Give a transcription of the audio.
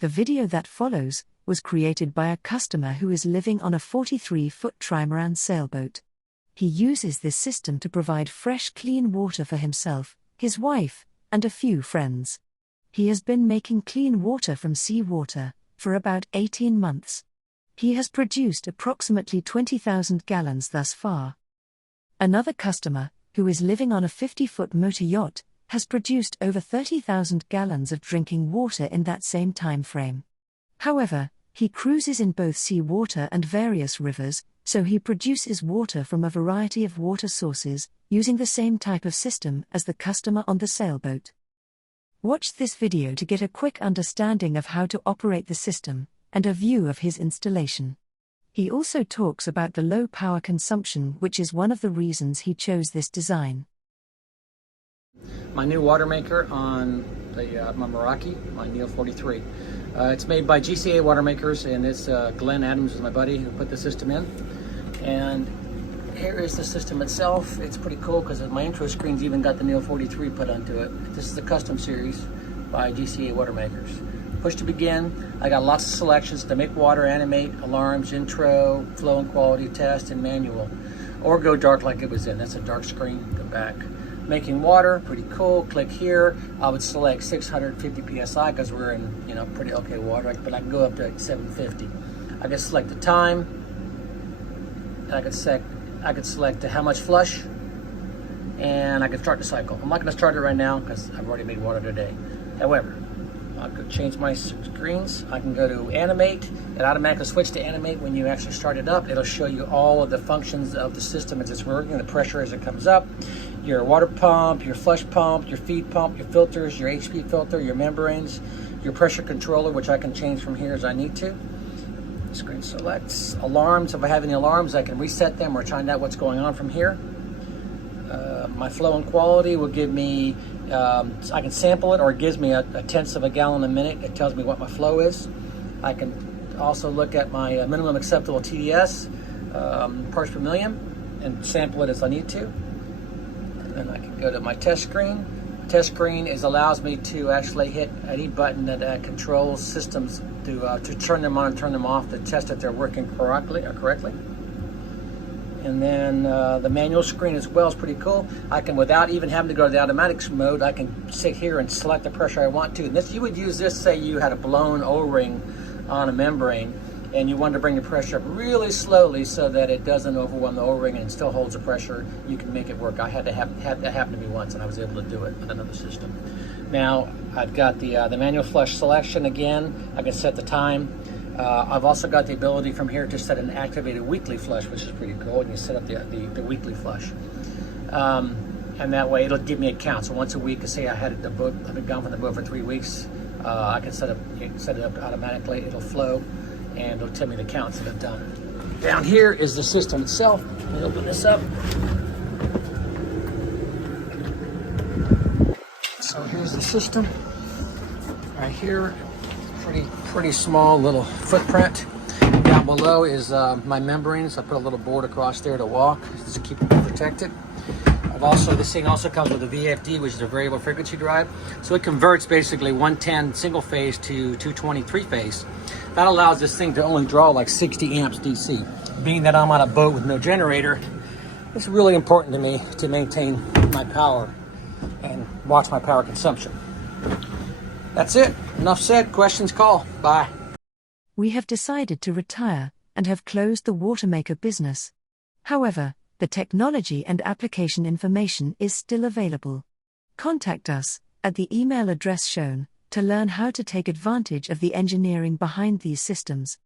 The video that follows was created by a customer who is living on a 43-foot trimaran sailboat. He uses this system to provide fresh, clean water for himself, his wife, and a few friends. He has been making clean water from seawater for about 18 months. He has produced approximately 20,000 gallons thus far. Another customer, who is living on a 50-foot motor yacht, has produced over 30,000 gallons of drinking water in that same time frame. However, he cruises in both seawater and various rivers, so he produces water from a variety of water sources, using the same type of system as the customer on the sailboat. Watch this video to get a quick understanding of how to operate the system, and a view of his installation. He also talks about the low power consumption, which is one of the reasons he chose this design. My new water maker on the my Meraki, my Neo 43. It's made by GCA Water Makers, and it's Glenn Adams is my buddy who put the system in. And here is the system itself. It's pretty cool because my intro screen's even got the Neo 43 put onto it. This is the custom series by GCA Water Makers. Push to begin. I got lots of selections to make water, animate, alarms, intro, flow and quality test, and manual. Or go dark like it was in. That's a dark screen. Go back. Making water, pretty cool. Click here. I would select 650 psi because we're in pretty okay water, but I can go up to 750. I can select the time. And I could select how much flush, and I can start the cycle. I'm not going to start it right now because I've already made water today. However, I could change my screens. I can go to animate. It automatically switches to animate when you actually start it up. It'll show you all of the functions of the system as it's working, the pressure as it comes up, your water pump, your flush pump, your feed pump, your filters, your HP filter, your membranes, your pressure controller, which I can change from here as I need to. Screen selects. Alarms, if I have any alarms, I can reset them or find out what's going on from here. My flow and quality will give me, I can sample it, or it gives me a tenth of a gallon a minute. It tells me what my flow is. I can also look at my minimum acceptable TDS, parts per million, and sample it as I need to. And then I can go to my test screen. Test screen allows me to actually hit any button that controls systems to turn them on and turn them off to test that they're working correctly. And then the manual screen as well is pretty cool. I can, without even having to go to the automatics mode, I can sit here and select the pressure I want to. And this, you would use this, say you had a blown O-ring on a membrane and you wanted to bring the pressure up really slowly so that it doesn't overwhelm the O-ring and still holds the pressure. You can make it work. I had that happen to me once, and I was able to do it with another system. Now I've got the manual flush selection again. I can set the time. I've also got the ability from here to set an activated weekly flush, which is pretty cool. You can set up the weekly flush. And that way it'll give me a count. So once a week, say I've been gone from the boat for 3 weeks, I can set it up automatically. It'll flow, and it'll tell me the counts that I've done. Down here is the system itself. Let me open this up. So here's the system. Right here, pretty small little footprint. Down below is my membranes. I put a little board across there to walk just to keep it protected. This thing also comes with a VFD, which is a variable frequency drive. So it converts basically 110 single phase to 220 three phase. That allows this thing to only draw like 60 amps DC. Being that I'm on a boat with no generator, it's really important to me to maintain my power and watch my power consumption. That's it. Enough said. Questions, call. Bye. We have decided to retire and have closed the Watermaker business. However, the technology and application information is still available. Contact us at the email address shown to learn how to take advantage of the engineering behind these systems.